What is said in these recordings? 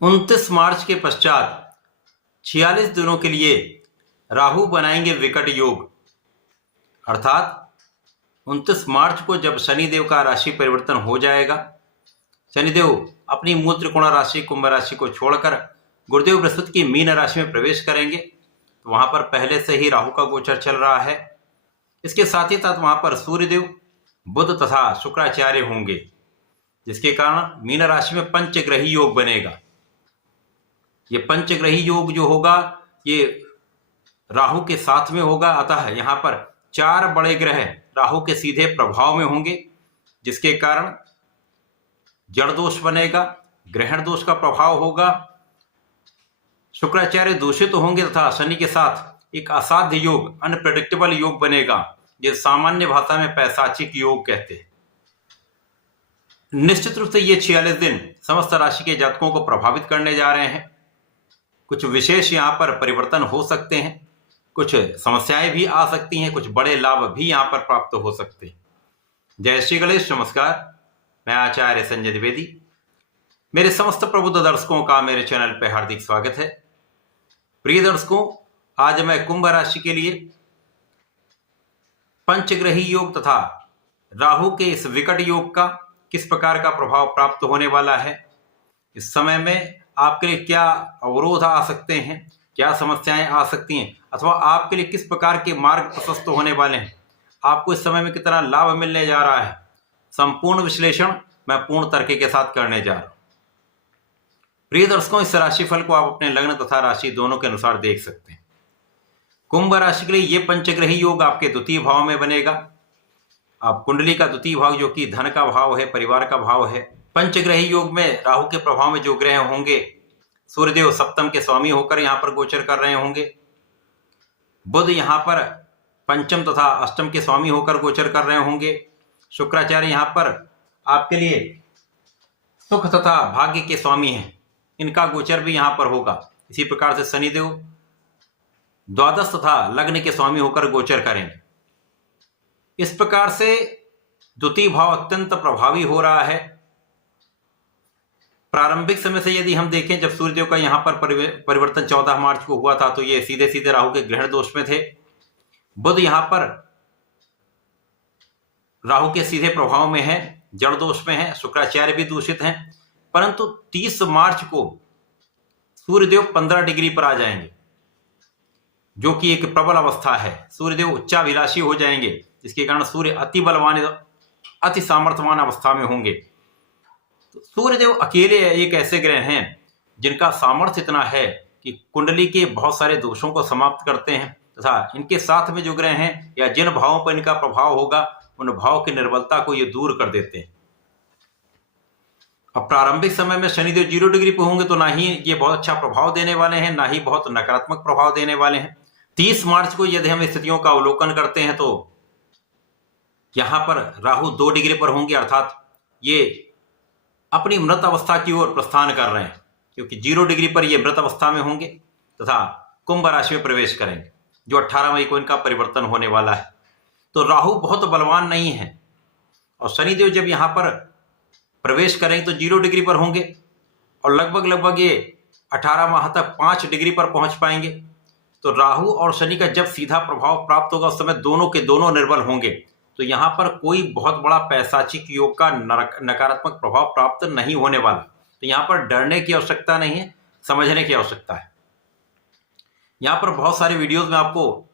29 मार्च के पश्चात 46 दिनों के लिए राहु बनाएंगे विकट योग। अर्थात 29 मार्च को जब शनिदेव का राशि परिवर्तन हो जाएगा, शनिदेव अपनी मूल त्रिकोण राशि कुंभ राशि को छोड़कर गुरुदेव बृहस्पति की मीन राशि में प्रवेश करेंगे। तो वहां पर पहले से ही राहु का गोचर चल रहा है। इसके साथ ही साथ वहां पर सूर्यदेव, बुध तथा शुक्राचार्य होंगे, जिसके कारण मीन राशि में पंचग्रही योग बनेगा। ये पंचग्रही योग जो होगा ये राहु के साथ में होगा। अतः यहाँ पर 4 बड़े ग्रह राहु के सीधे प्रभाव में होंगे, जिसके कारण जड़ दोष बनेगा, ग्रहण दोष का प्रभाव होगा, शुक्राचार्य दूषित होंगे तथा शनि के साथ एक असाध्य योग, अनप्रेडिक्टेबल योग बनेगा, जिसे सामान्य भाषा में पैशाचिक योग कहते हैं। निश्चित रूप से ये 46 दिन समस्त राशि के जातकों को प्रभावित करने जा रहे हैं। कुछ विशेष यहाँ पर परिवर्तन हो सकते हैं, कुछ समस्याएं भी आ सकती हैं, कुछ बड़े लाभ भी यहाँ पर प्राप्त हो सकते हैं। जय श्री गणेश, नमस्कार। मैं आचार्य संजय द्विवेदी। मेरे समस्त प्रबुद्ध दर्शकों का मेरे चैनल पर हार्दिक स्वागत है। प्रिय दर्शकों, आज मैं कुंभ राशि के लिए पंचग्रही योग तथा राहु के इस विकट योग का किस प्रकार का प्रभाव प्राप्त होने वाला है, इस समय में आपके लिए क्या अवरोध आ सकते हैं, क्या समस्याएं आ सकती हैं, अथवा आपके लिए किस प्रकार के मार्ग प्रशस्त होने वाले हैं, आपको इस समय में कितना लाभ मिलने जा रहा है, संपूर्ण विश्लेषण मैं पूर्ण तर्क के साथ करने जा रहा हूं। प्रिय दर्शकों, इस राशिफल को आप अपने लग्न तथा राशि दोनों के अनुसार देख सकते हैं। कुंभ राशि के लिए ये पंचग्रही योग आपके द्वितीय भाव में बनेगा। आप कुंडली का द्वितीय भाव जो कि धन का भाव है, परिवार का भाव है। पंचग्रही योग में राहु के प्रभाव में जो ग्रह होंगे, सूर्यदेव सप्तम के स्वामी होकर यहां पर गोचर कर रहे होंगे, बुध यहां पर पंचम तथा अष्टम के स्वामी होकर गोचर कर रहे होंगे, शुक्राचार्य यहां पर आपके लिए सुख तथा भाग्य के स्वामी हैं, इनका गोचर भी यहां पर होगा। इसी प्रकार से शनिदेव द्वादश तथा लग्न के स्वामी होकर गोचर करेंगे। इस प्रकार से द्वितीय भाव अत्यंत प्रभावी हो रहा है। प्रारंभिक समय से यदि हम देखें, जब सूर्यदेव का यहां पर परिवर्तन 14 मार्च को हुआ था, तो ये सीधे सीधे राहु के ग्रहण दोष में थे। बुध यहां पर राहु के सीधे प्रभाव में है, जड़ दोष में है, शुक्राचार्य भी दूषित हैं। परंतु 30 मार्च को सूर्यदेव 15 डिग्री पर आ जाएंगे, जो कि एक प्रबल अवस्था है। सूर्यदेव उच्चाभिलाषी हो जाएंगे, जिसके कारण सूर्य अति बलवान, अति सामर्थ्यवान अवस्था में होंगे। तो सूर्यदेव अकेले एक ऐसे ग्रह हैं जिनका सामर्थ्य इतना है कि कुंडली के बहुत सारे दोषों को समाप्त करते हैं, तथा इनके साथ में जो ग्रह हैं या जिन भावों पर इनका प्रभाव होगा, उन भाव की निर्बलता को ये दूर कर देते हैं। अब प्रारंभिक समय में शनिदेव 0 डिग्री पर होंगे, तो ना ही ये बहुत अच्छा प्रभाव देने वाले हैं, ना ही बहुत नकारात्मक प्रभाव देने वाले हैं। 30 मार्च को यदि हम स्थितियों का अवलोकन करते हैं, तो यहां पर राहु 2 डिग्री पर होंगे, अर्थात ये अपनी मृत अवस्था की ओर प्रस्थान कर रहे हैं, क्योंकि 0 डिग्री पर ये मृत अवस्था में होंगे तथा कुंभ राशि में प्रवेश करेंगे, जो 18 मई को इनका परिवर्तन होने वाला है। तो राहु बहुत बलवान नहीं है, और शनिदेव जब यहां पर प्रवेश करेंगे तो 0 डिग्री पर होंगे, और लगभग ये 18 माह तक 5 डिग्री पर पहुंच पाएंगे। तो राहु और शनि का जब सीधा प्रभाव प्राप्त होगा, उस समय दोनों के दोनों निर्बल होंगे। तो यहां पर कोई बहुत बड़ा पैशाचिक योग का नकारात्मक प्रभाव प्राप्त नहीं होने वाला। तो यहां पर डरने की आवश्यकता नहीं है, समझने की आवश्यकता है। यहां पर बहुत सारे वीडियोस में आपको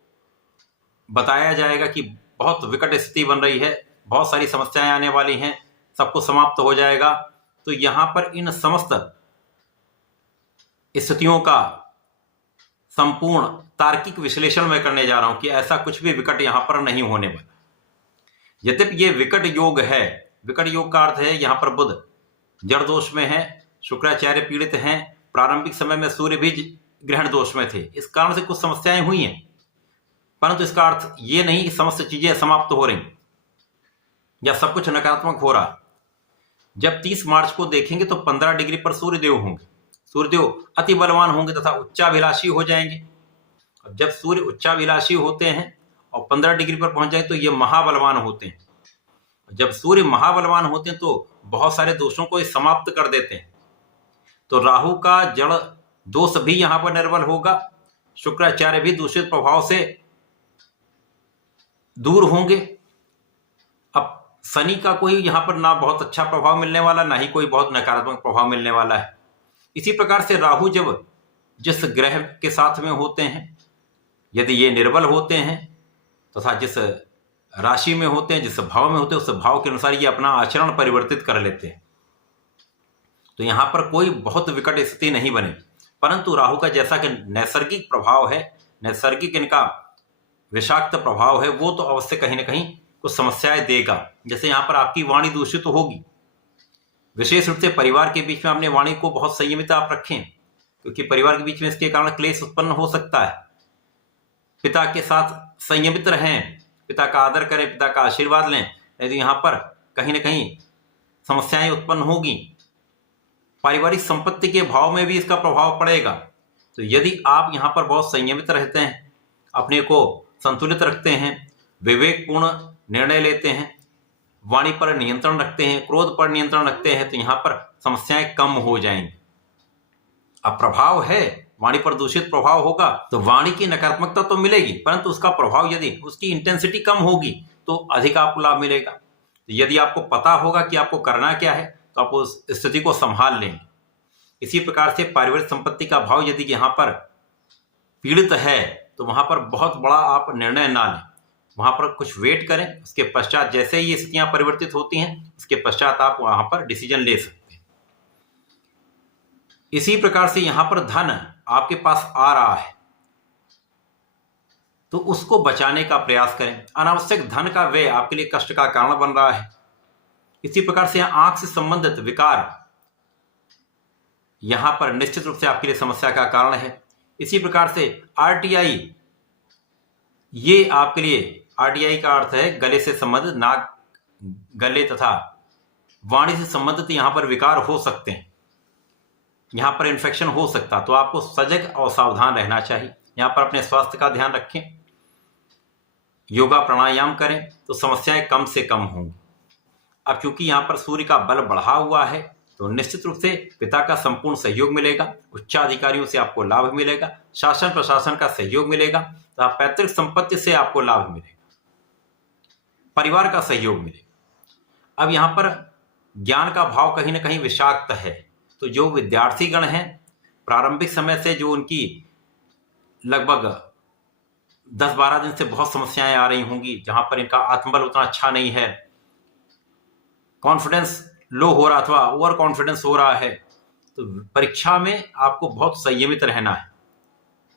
बताया जाएगा कि बहुत विकट स्थिति बन रही है, बहुत सारी समस्याएं आने वाली हैं, सब कुछ समाप्त हो जाएगा। तो यहां पर इन समस्त स्थितियों का संपूर्ण तार्किक विश्लेषण मैं करने जा रहा हूं कि ऐसा कुछ भी विकट यहां पर नहीं होने वाला। यद्यपि ये विकट योग है, विकट योग का अर्थ है यहां पर बुध जड़ दोष में है, शुक्राचार्य पीड़ित हैं, प्रारंभिक समय में सूर्य भी ग्रहण दोष में थे, इस कारण से कुछ समस्याएं हुई हैं। परंतु इसका अर्थ ये नहीं कि समस्त चीजें समाप्त हो रही या सब कुछ नकारात्मक हो रहा। जब 30 मार्च को देखेंगे तो 15 डिग्री पर सूर्यदेव होंगे, सूर्यदेव अति बलवान होंगे तथा उच्चाभिलाषी हो जाएंगे। जब सूर्य उच्चाभिलाषी होते हैं और 15 डिग्री पर पहुंच जाए, तो ये महाबलवान होते हैं। जब सूर्य महाबलवान होते हैं तो बहुत सारे दोषों को समाप्त कर देते हैं। तो राहु का जड़ दोष भी यहाँ पर निर्बल होगा, शुक्राचार्य भी दूषित प्रभाव से दूर होंगे। अब शनि का कोई यहाँ पर ना बहुत अच्छा प्रभाव मिलने वाला, ना ही कोई बहुत नकारात्मक प्रभाव मिलने वाला है। इसी प्रकार से राहु जब जिस ग्रह के साथ में होते हैं, यदि ये निर्बल होते हैं तथा जिस राशि में होते हैं, जिस भाव में होते हैं, उस भाव के अनुसार ये अपना आचरण परिवर्तित कर लेते हैं। तो यहाँ पर कोई बहुत विकट स्थिति नहीं बने, परंतु राहु का जैसा कि नैसर्गिक प्रभाव है, नैसर्गिक इनका विषाक्त प्रभाव है, वो तो अवश्य कहीं ना कहीं कुछ समस्याएं देगा। जैसे यहाँ पर आपकी वाणी दूषित तो होगी, विशेष रूप से परिवार के बीच में अपने वाणी को बहुत संयमित आप रखें, क्योंकि परिवार के बीच में इसके कारण क्लेश उत्पन्न हो सकता है। पिता के साथ संयमित रहें, पिता का आदर करें, पिता का आशीर्वाद लें, यदि यहाँ पर कहीं ना कहीं समस्याएं उत्पन्न होगी। पारिवारिक संपत्ति के भाव में भी इसका प्रभाव पड़ेगा। तो यदि आप यहाँ पर बहुत संयमित रहते हैं, अपने को संतुलित रखते हैं, विवेकपूर्ण निर्णय लेते हैं, वाणी पर नियंत्रण रखते हैं, क्रोध पर नियंत्रण रखते हैं, तो यहाँ पर समस्याएं कम हो जाएंगी। अब प्रभाव है, वाणी पर दूषित प्रभाव होगा तो वाणी की नकारात्मकता तो मिलेगी, परंतु उसका प्रभाव यदि उसकी इंटेंसिटी कम होगी तो अधिक आपको लाभ मिलेगा। तो यदि आपको पता होगा कि आपको करना क्या है तो आप उस स्थिति को संभाल लेंगे। इसी प्रकार से पारिवारिक संपत्ति का भाव यदि यहाँ पर पीड़ित है तो वहां पर बहुत बड़ा आप निर्णय ना लें, वहां पर कुछ वेट करें, उसके पश्चात जैसे ही ये स्थितियां परिवर्तित होती हैं उसके पश्चात आप वहां पर डिसीजन ले सकते हैं। इसी प्रकार से यहां पर धन आपके पास आ रहा है तो उसको बचाने का प्रयास करें। अनावश्यक धन का व्यय आपके लिए कष्ट का कारण बन रहा है। इसी प्रकार से आंख से संबंधित विकार यहां पर निश्चित रूप से आपके लिए समस्या का कारण है। इसी प्रकार से आरटीआई, ये आपके लिए, आरटीआई का अर्थ है गले से संबंधित, नाक, गले तथा वाणी से संबंधित यहां पर विकार हो सकते हैं, यहां पर इन्फेक्शन हो सकता, तो आपको सजग और सावधान रहना चाहिए। यहां पर अपने स्वास्थ्य का ध्यान रखें, योगा प्राणायाम करें तो समस्याएं कम से कम होंगी। अब क्योंकि यहां पर सूर्य का बल बढ़ा हुआ है तो निश्चित रूप से पिता का संपूर्ण सहयोग मिलेगा, उच्चाधिकारियों से आपको लाभ मिलेगा, शासन प्रशासन का सहयोग मिलेगा, तो पैतृक संपत्ति से आपको लाभ मिलेगा, परिवार का सहयोग मिलेगा। अब यहाँ पर ज्ञान का भाव कहीं ना कहीं विषाक्त है, तो जो विद्यार्थी गण हैं प्रारंभिक समय से जो उनकी लगभग 10-12 दिन से बहुत समस्याएं आ रही होंगी, जहां पर इनका आत्मबल उतना अच्छा नहीं है, कॉन्फिडेंस लो हो रहा अथवा ओवर कॉन्फिडेंस हो रहा है, तो परीक्षा में आपको बहुत संयमित रहना है,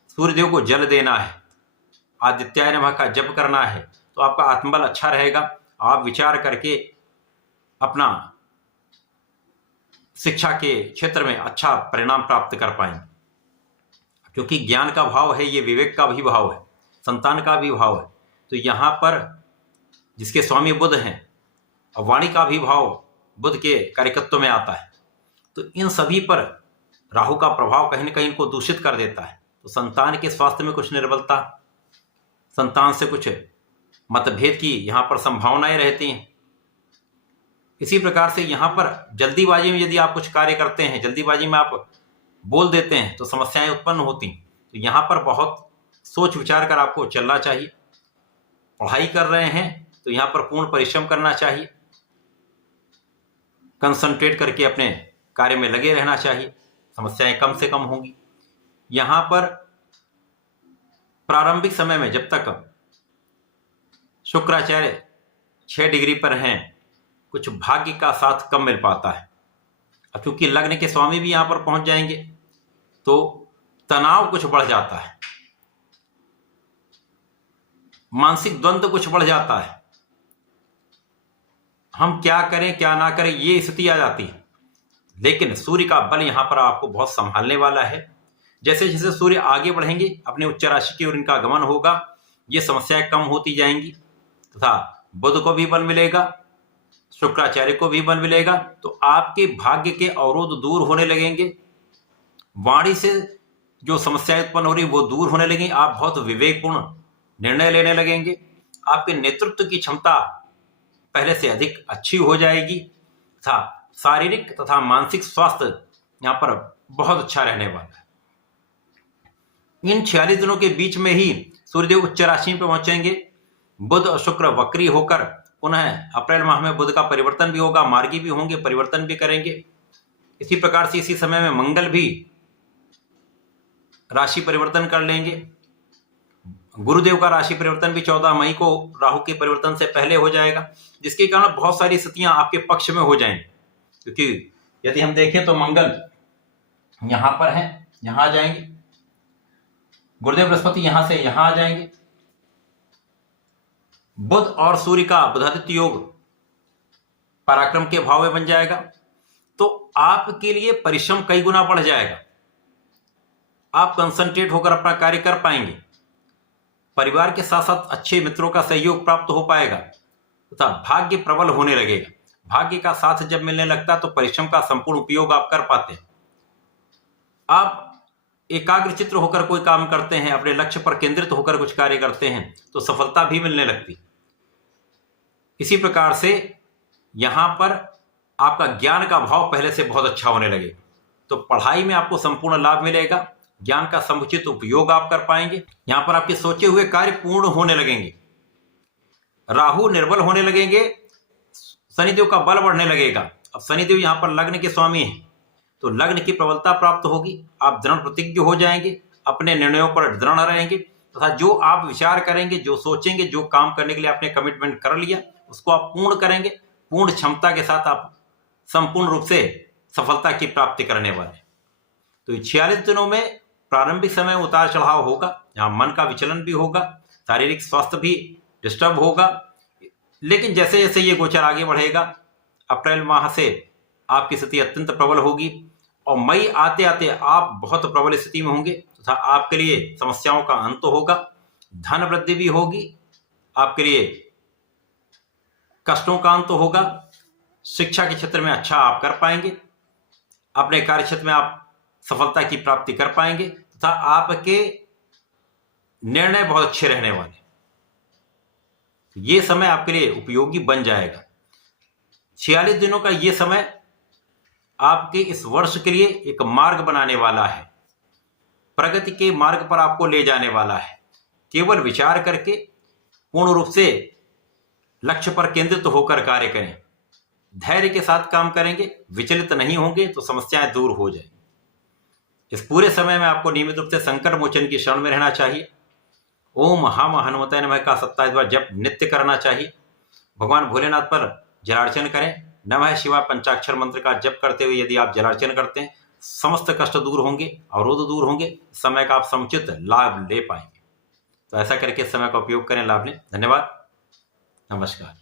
सूर्यदेव को जल देना है, आदित्याय नमः का जप करना है, तो आपका आत्मबल अच्छा रहेगा। आप विचार करके अपना शिक्षा के क्षेत्र में अच्छा परिणाम प्राप्त कर पाएंगे। क्योंकि ज्ञान का भाव है, ये विवेक का भी भाव है, संतान का भी भाव है, तो यहाँ पर जिसके स्वामी बुध हैं और वाणी का भी भाव बुध के कार्यकत्व में आता है, तो इन सभी पर राहु का प्रभाव कहीं ना कहीं इनको दूषित कर देता है। तो संतान के स्वास्थ्य में कुछ निर्बलता, संतान से कुछ मतभेद की यहाँ पर संभावनाएं रहती हैं। इसी प्रकार से यहाँ पर जल्दीबाजी में यदि आप कुछ कार्य करते हैं, जल्दीबाजी में आप बोल देते हैं तो समस्याएं उत्पन्न होती। तो यहाँ पर बहुत सोच विचार कर आपको चलना चाहिए। पढ़ाई कर रहे हैं तो यहाँ पर पूर्ण परिश्रम करना चाहिए, कंसंट्रेट करके अपने कार्य में लगे रहना चाहिए, समस्याएं कम से कम होंगी। यहाँ पर प्रारंभिक समय में जब तक शुक्राचार्य 6 डिग्री पर हैं, कुछ भाग्य का साथ कम मिल पाता है। अब क्योंकि लग्न के स्वामी भी यहाँ पर पहुंच जाएंगे तो तनाव कुछ बढ़ जाता है, मानसिक द्वंद्व कुछ बढ़ जाता है, हम क्या करें क्या ना करें ये स्थिति आ जाती है। लेकिन सूर्य का बल यहाँ पर आपको बहुत संभालने वाला है। जैसे जैसे सूर्य आगे बढ़ेंगे अपने उच्च राशि की ओर इनका गमन होगा, ये समस्याएं कम होती जाएंगी तथा बुध को भी बल मिलेगा, शुक्राचार्य को भी बल मिलेगा, तो आपके भाग्य के अवरोध दूर होने लगेंगे, वाणी से जो समस्याएं उत्पन्न हो रही वो दूर होने लगेंगी, आप बहुत विवेकपूर्ण निर्णय लेने लगेंगे, आपके नेतृत्व की क्षमता पहले से अधिक अच्छी हो जाएगी तथा शारीरिक तथा मानसिक स्वास्थ्य यहाँ पर बहुत अच्छा रहने वाला है। इन 46 दिनों के बीच में ही सूर्यदेव उच्च राशि में पहुंचेंगे। बुध और शुक्र वक्री होकर पुनः अप्रैल माह में बुध का परिवर्तन भी होगा, मार्गी भी होंगे, परिवर्तन भी करेंगे। इसी प्रकार से इसी समय में मंगल भी राशि परिवर्तन कर लेंगे। गुरुदेव का राशि परिवर्तन भी 14 मई को राहु के परिवर्तन से पहले हो जाएगा, जिसके कारण बहुत सारी स्थितियां आपके पक्ष में हो जाएंगी। क्योंकि यदि हम देखें तो मंगल यहां पर है, यहां आ जाएंगे, गुरुदेव बृहस्पति यहां से यहां आ जाएंगे, बुध और सूर्य का बुधादित्य योग पराक्रम के भाव में बन जाएगा, तो आपके लिए परिश्रम कई गुना बढ़ जाएगा। आप कंसंट्रेट होकर अपना कार्य कर पाएंगे। परिवार के साथ साथ अच्छे मित्रों का सहयोग प्राप्त हो पाएगा तथा भाग्य प्रबल होने लगेगा। भाग्य का साथ जब मिलने लगता है तो परिश्रम का संपूर्ण उपयोग आप कर पाते हैं। आप एकाग्रचित्त होकर कोई काम करते हैं, अपने लक्ष्य पर केंद्रित होकर कुछ कार्य करते हैं तो सफलता भी मिलने लगती। इसी प्रकार से यहां पर आपका ज्ञान का भाव पहले से बहुत अच्छा होने लगेगा, तो पढ़ाई में आपको संपूर्ण लाभ मिलेगा। ज्ञान का समुचित उपयोग आप कर पाएंगे। यहां पर आपके सोचे हुए कार्य पूर्ण होने लगेंगे। राहु निर्बल होने लगेंगे, शनिदेव का बल बढ़ने लगेगा। अब शनिदेव यहां पर लग्न के स्वामी हैं, तो लग्न की प्रबलता प्राप्त होगी। आप दृढ़ प्रतिज्ञ हो जाएंगे, अपने निर्णयों पर दृढ़ रहेंगे तथा जो आप विचार करेंगे, जो सोचेंगे, जो काम करने के लिए आपने कमिटमेंट कर लिया उसको आप पूर्ण करेंगे। पूर्ण क्षमता के साथ आप संपूर्ण रूप से सफलता की प्राप्ति करने वाले। तो 46 दिनों में प्रारंभिक समय उतार चढ़ाव होगा, यहाँ मन का विचलन भी होगा, शारीरिक स्वास्थ्य भी डिस्टर्ब होगा, लेकिन जैसे जैसे ये गोचर आगे बढ़ेगा अप्रैल माह से आपकी स्थिति अत्यंत प्रबल होगी और मई आते आते आप बहुत प्रबल स्थिति में होंगे तथा आपके लिए समस्याओं का अंत होगा, धन वृद्धि भी होगी, आपके लिए कष्टों का अंत होगा। शिक्षा के क्षेत्र में अच्छा आप कर पाएंगे, अपने कार्य क्षेत्र में आप सफलता की प्राप्ति कर पाएंगे तथा आपके निर्णय बहुत अच्छे रहने वाले। ये समय आपके लिए उपयोगी बन जाएगा। 46 दिनों का ये समय आपके इस वर्ष के लिए एक मार्ग बनाने वाला है, प्रगति के मार्ग पर आपको ले जाने वाला है। केवल विचार करके पूर्ण रूप से लक्ष्य पर केंद्रित होकर कार्य करें, धैर्य के साथ काम करेंगे, विचलित नहीं होंगे तो समस्याएं दूर हो जाएंगी। इस पूरे समय में आपको नियमित रूप से संकट मोचन की शरण में रहना चाहिए। ओम हम हनुमते नमः का 27 बार जप नित्य करना चाहिए। भगवान भोलेनाथ पर जलार्चन करें। नमः शिवाय पंचाक्षर मंत्र का जप करते हुए यदि आप जलार्चन करते हैं, समस्त कष्ट दूर होंगे, अवरोध दूर होंगे, समय का आप समुचित लाभ ले पाएंगे। तो ऐसा करके समय का उपयोग करें, लाभ लें। धन्यवाद, नमस्कार।